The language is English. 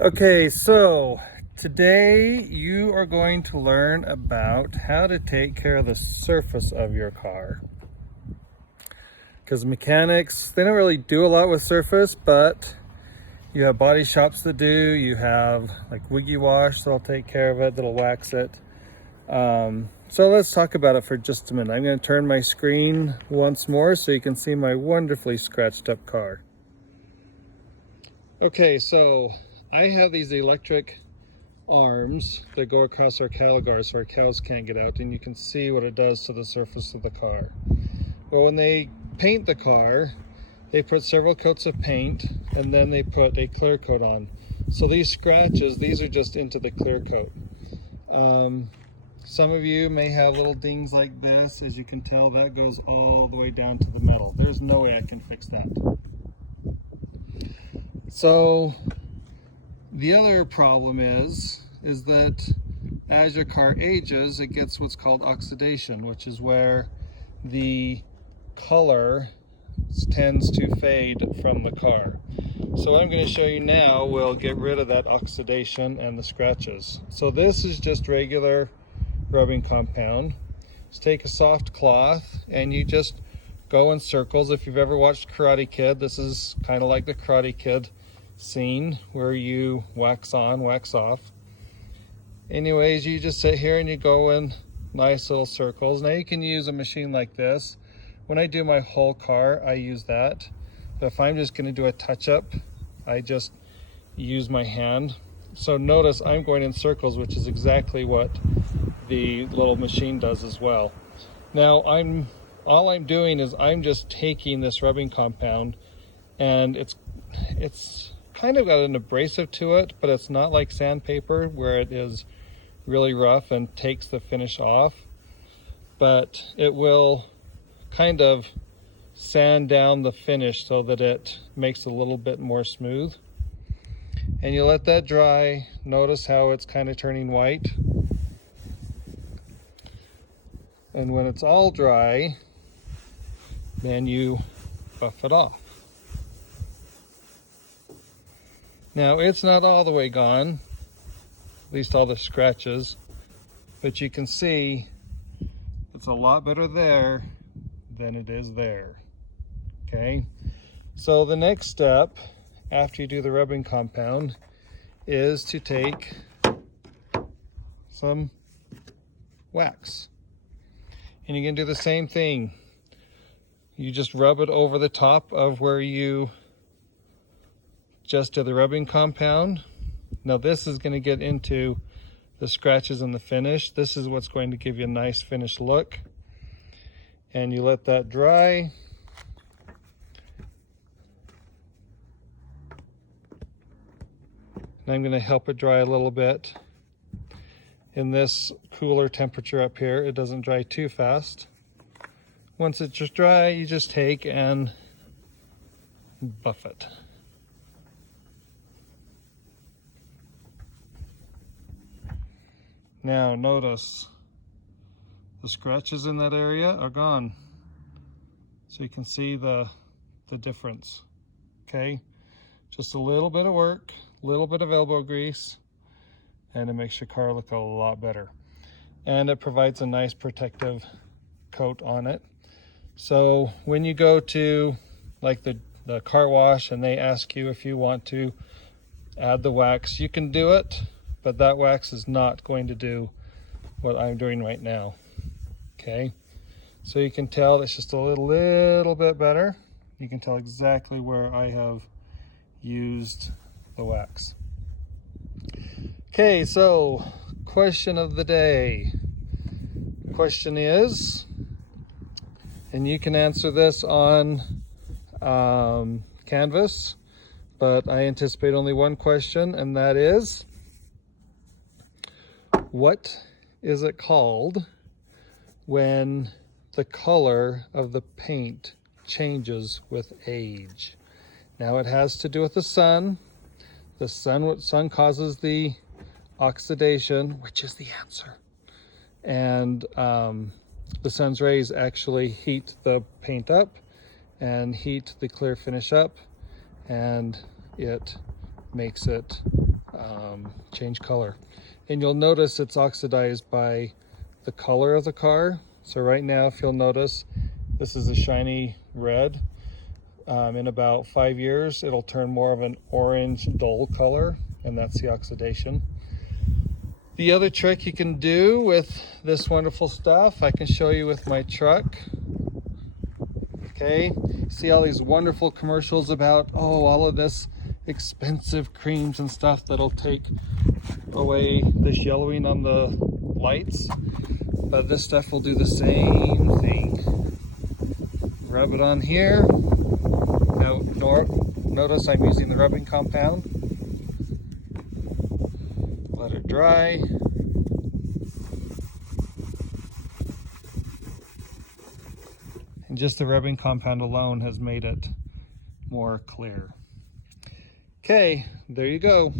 Okay, so today you are going to learn about how to take care of the surface of your car. Because mechanics, they don't really do a lot with surface, but you have body shops that do. You have like Wiggy Wash that'll take care of it, that'll wax it. So let's talk about it for just a minute. I'm going to turn my screen once more so you can see my wonderfully scratched up car. Okay, so I have these electric arms that go across our cattle guards so our cows can't get out, and you can see what it does to the surface of the car. Well, when they paint the car, they put several coats of paint and then they put a clear coat on. So these scratches, these are just into the clear coat. Some of you may have little dings like this. As you can tell, that goes all the way down to the metal. There's no way I can fix that. So the other problem is that as your car ages, it gets what's called oxidation, which is where the color tends to fade from the car. So what I'm going to show you now will get rid of that oxidation and the scratches. So this is just regular rubbing compound. Just take a soft cloth and you just go in circles. If you've ever watched Karate Kid, this is kind of like the Karate Kid scene where you wax on, wax off. Anyways, you just sit here and you go in nice little circles. Now you can use a machine like this. When I do my whole car, I use that. But if I'm just going to do a touch-up, I just use my hand. So notice I'm going in circles, which is exactly what the little machine does as well. Now all I'm doing is I'm just taking this rubbing compound, and it's kind of got an abrasive to it, but it's not like sandpaper where it is really rough and takes the finish off. But it will kind of sand down the finish so that it makes it a little bit more smooth. And you let that dry. Notice how it's kind of turning white. And when it's all dry, then you buff it off. Now it's not all the way gone, at least all the scratches, but you can see it's a lot better there than it is there. Okay, so the next step after you do the rubbing compound is to take some wax, and you can do the same thing. You just rub it over the top of where you just did the rubbing compound. Now this is going to get into the scratches and the finish. This is what's going to give you a nice finished look. And you let that dry. And I'm going to help it dry a little bit. In this cooler temperature up here, it doesn't dry too fast. Once it's just dry, you just take and buff it. Now notice the scratches in that area are gone. So you can see the difference. Okay, just a little bit of work, a little bit of elbow grease, and it makes your car look a lot better. And it provides a nice protective coat on it. So when you go to like the car wash and they ask you if you want to add the wax, you can do it, but that wax is not going to do what I'm doing right now. Okay, so you can tell it's just a little bit better. You can tell exactly where I have used the wax. Okay, so question of the day. Question is, and you can answer this on Canvas, but I anticipate only one question, and that is, what is it called when the color of the paint changes with age? Now it has to do with the sun. The sun causes the oxidation, which is the answer. And the sun's rays actually heat the paint up and heat the clear finish up, and it makes it change color. And you'll notice it's oxidized by the color of the car. So right now, if you'll notice, this is a shiny red. In about 5 years, it'll turn more of an orange dull color, and that's the oxidation. The other trick you can do with this wonderful stuff, I can show you with my truck. Okay, see all these wonderful commercials about, oh, all of this expensive creams and stuff that'll take away this yellowing on the lights. But this stuff will do the same thing. Rub it on here. Now, notice I'm using the rubbing compound. Let it dry. And just the rubbing compound alone has made it more clear. Okay, there you go.